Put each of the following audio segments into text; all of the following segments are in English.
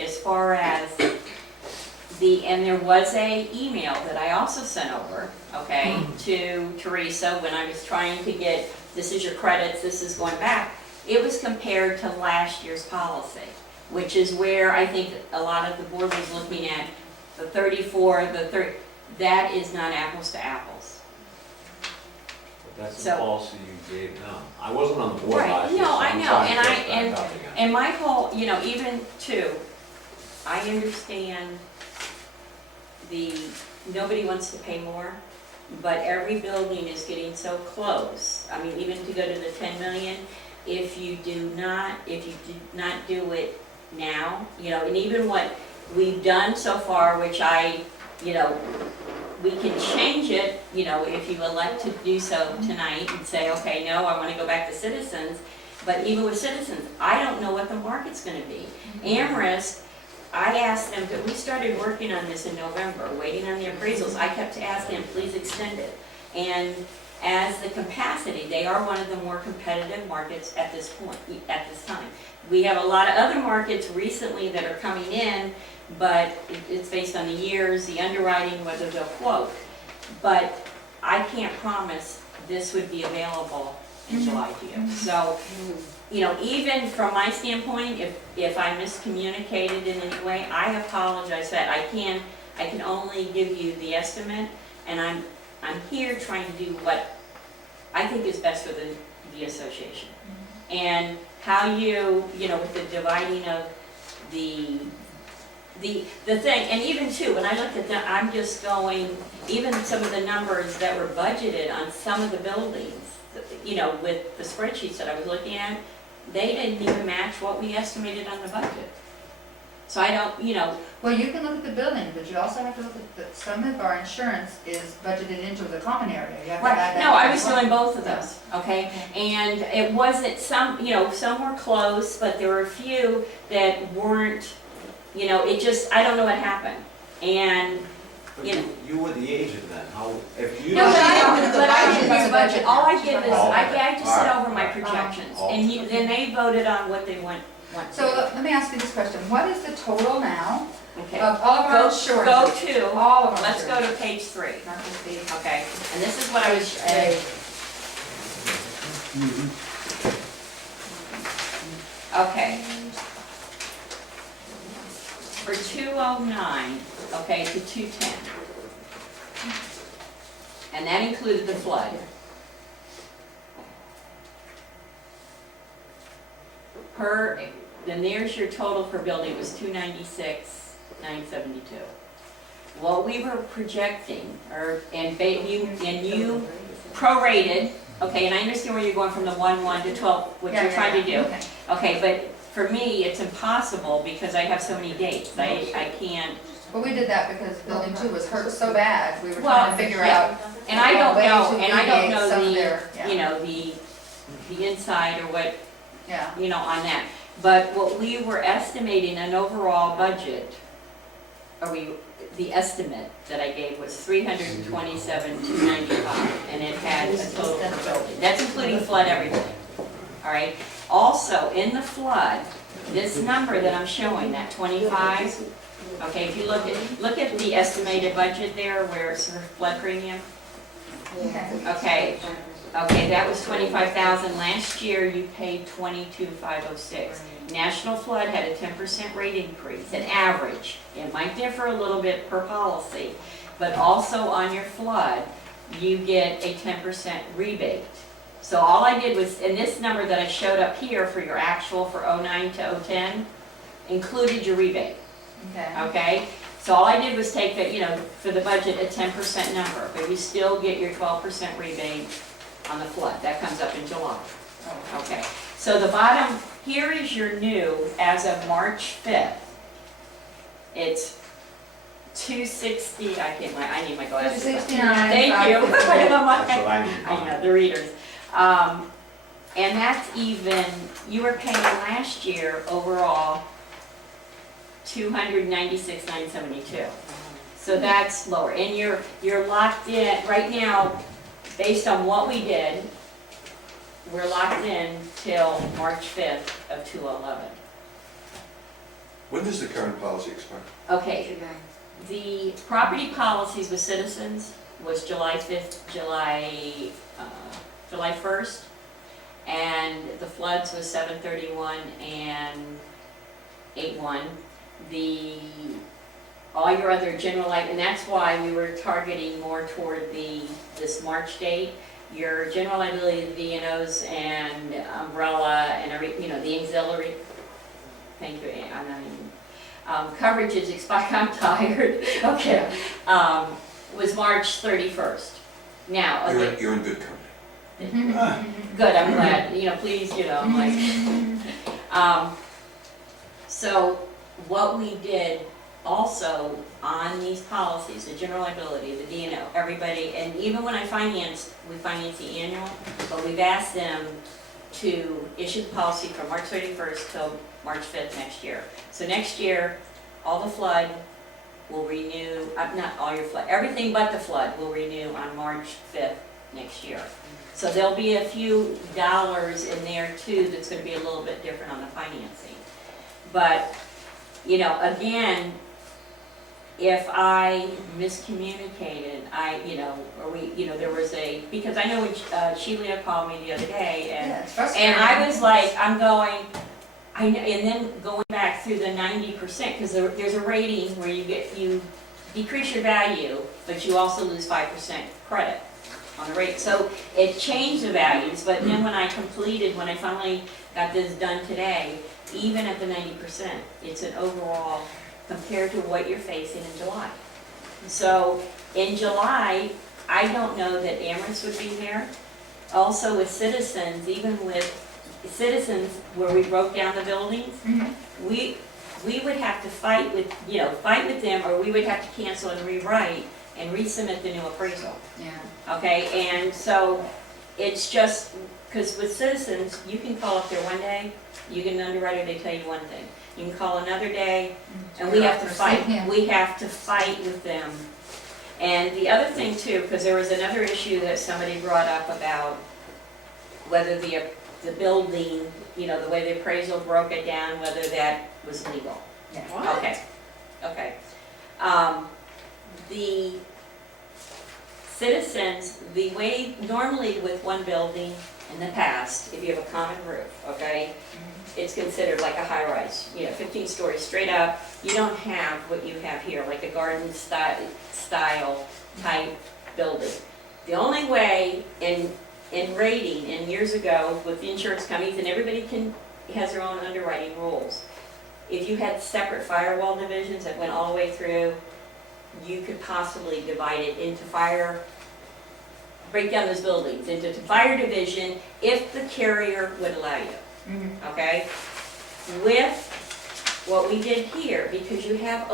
as far as and there was a email that I also sent over, okay, to Teresa when I was trying to get, this is your credits, this is going back. It was compared to last year's policy, which is where I think a lot of the board was looking at the 34, that is not apples to apples. But that's the So- policy you gave them. I wasn't on the board Right, last year, no, so I I'm know, trying to and catch back up again. And my whole, even too, I understand nobody wants to pay more, but every building is getting so close. I mean, even to go to the 10 million, if you did not do it now, and even what we've done so far, which we can change it, if you elect to do so tonight and say, okay, no, I want to go back to citizens. But even with citizens, I don't know what the market's going to be. Amherst, I asked them, we started working on this in November, waiting on the appraisals. I kept asking them, please extend it. And as the capacity, they are one of the more competitive markets at this point, at this time. We have a lot of other markets recently that are coming in, but it's based on the years, the underwriting, whether they'll quote. But I can't promise this would be available in July to you. So, even from my standpoint, if I miscommunicated in any way, I apologize for that. I can only give you the estimate, and I'm here trying to do what I think is best for the association. And how with the dividing of the thing, and even too, when I looked at that, I'm just going, even some of the numbers that were budgeted on some of the buildings, with the spreadsheets that I was looking at, they didn't even match what we estimated on the budget. So I don't, Well, you can look at the building, but you also have to look at some of our insurance is budgeted into the common area. You have to add right, that no, I as was well. doing both of those, okay? And it wasn't some were close, but there were a few that weren't, it just, I don't know what happened. And, But you were the agent then, how, if you. no, but I don't- didn't do Budget. the budget, all I did was, Oh, I just sent alright, over my alright. projections. Oh. And then they voted on what they want So to. let me ask you this question. What is the total now Okay. of all of our Go insurance? to, All of our let's go insurance. to page 3, Not just the. okay? And this is what I was, okay. For 209, okay, to 210. And that included the flood. Then there's your total per building was 296,972. What we were projecting, you prorated, okay, and I understand where you're going from the 1 to 12, what you're trying to do. Okay. Okay, but for me, it's impossible because I have so many dates. I can't, Well, we did that because building 2 was hurt so bad, we were Well, trying to figure yeah. out. and I don't Way know, to and I don't alleviate some of know their- yeah. the inside or what, Yeah. on that. But what we were estimating an overall budget, the estimate that I gave was 327,295, and it had a total per building. That's including flood, everything, all right? Also, in the flood, this number that I'm showing, that 25, okay, if you look at the estimated budget there, where it's for flood premium, Okay. okay, that was 25,000. Last year, you paid 22,506. National Flood had a 10% rate increase, an average. It might differ a little bit per policy, but also on your flood, you get a 10% rebate. So all I did was, and this number that I showed up here for your actual for 09 to 010 included your rebate, Okay. okay? So all I did was take that, for the budget, a 10% number, but you still get your 12% rebate on the flood. That comes up in July. Oh, Okay, so the bottom, here is your new, as of March 5th. It's 260, I need my glasses. 269. Thank you. That's what I need. I know, the readers. And that's even, you were paying last year overall $296,972. So that's lower, and you're locked in, right now, based on what we did, we're locked in till March 5th of 2011. When does the current policy expire? Okay, the property policies with citizens was July 5th, July 1st, and the floods was 7/31 and 8/1. All your other general, and that's why we were targeting more toward this March date. Your general liability, the D&Os and umbrella and the auxiliary, thank you, I'm not even, coverages expire, I'm tired, okay, was March 31st. Now, You're in good company. good, I'm glad, please, I'm like, so what we did also on these policies, the general liability, the D&O, everybody, and even when we finance the annual, but we've asked them to issue the policy from March 31st till March 5th next year. So next year, all the flood will renew, not all your flood, everything but the flood will renew on March 5th next year. So there'll be a few dollars in there too that's going to be a little bit different on the financing. But, again, if I miscommunicated, there was because I know when Sheila called me the other day, and I was like, and then going back through the 90%, because there's a rating where you decrease your value, but you also lose 5% credit on the rate. So it changed the values, but then when I finally got this done today, even at the 90%, it's an overall compared to what you're facing in July. So in July, I don't know that Amherst would be there. Also with citizens, even with citizens where we broke down the buildings, we would have to fight with them, or we would have to cancel and rewrite and resubmit the new appraisal. Yeah. Okay, and so it's just, because with citizens, you can call up there one day, you get an underwriter, they tell you one thing. You can call another day, and we have to fight. We have to fight with them. And the other thing too, because there was another issue that somebody brought up about whether the building, the way the appraisal broke it down, whether that was legal. Yeah. Okay. The citizens, the way normally with one building in the past, if you have a common roof, okay, it's considered like a high-rise, 15 stories straight up. You don't have what you have here, like a garden style type building. The only way in rating, and years ago with the insurance companies, and everybody has their own underwriting rules. If you had separate firewall divisions that went all the way through, you could possibly divide it into break down those buildings into fire division if the carrier would allow you. Okay? With what we did here, because you have,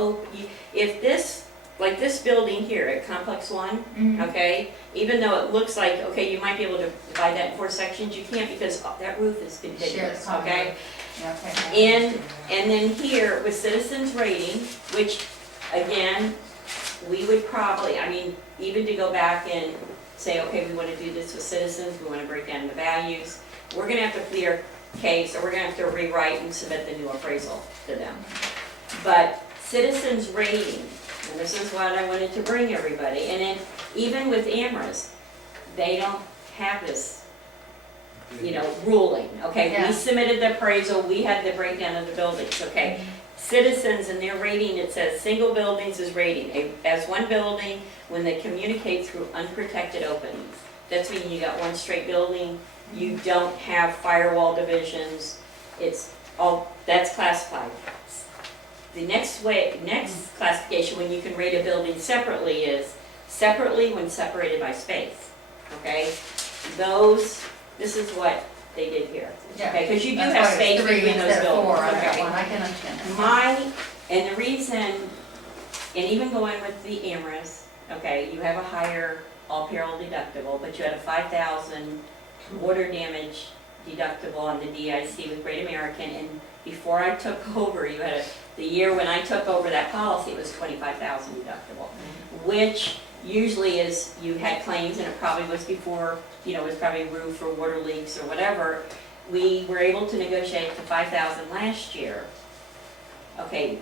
if this, like this building here at Complex 1, okay, even though it looks like, okay, you might be able to divide that in 4 sections, you can't because that roof is contiguous, okay? Yeah, okay. And then here with citizens rating, which again, we would probably, even to go back and say, okay, we want to do this with citizens, we want to break down the values, we're going to have to clear case, or we're going to have to rewrite and submit the new appraisal to them. But citizens rating, and this is what I wanted to bring everybody, and then even with Amherst, they don't have this, ruling, okay? Yeah. We submitted the appraisal, we had the breakdown of the buildings, okay? Citizens and their rating, it says single buildings is rating as one building when they communicate through unprotected openings. That's meaning you got one straight building, you don't have firewall divisions, that's classified. The next classification when you can rate a building separately is separately when separated by space, okay? This is what they did here, okay? Because you do have space between those buildings, okay? I can understand. And the reason, and even going with the Amherst, okay, you have a higher all peril deductible, but you had a $5,000 water damage deductible on the DIC with Great American, and before I took over, the year when I took over that policy, it was $25,000 deductible, which usually is, you had claims, and it probably was before, it was probably roof or water leaks or whatever. We were able to negotiate to $5,000 last year, Okay,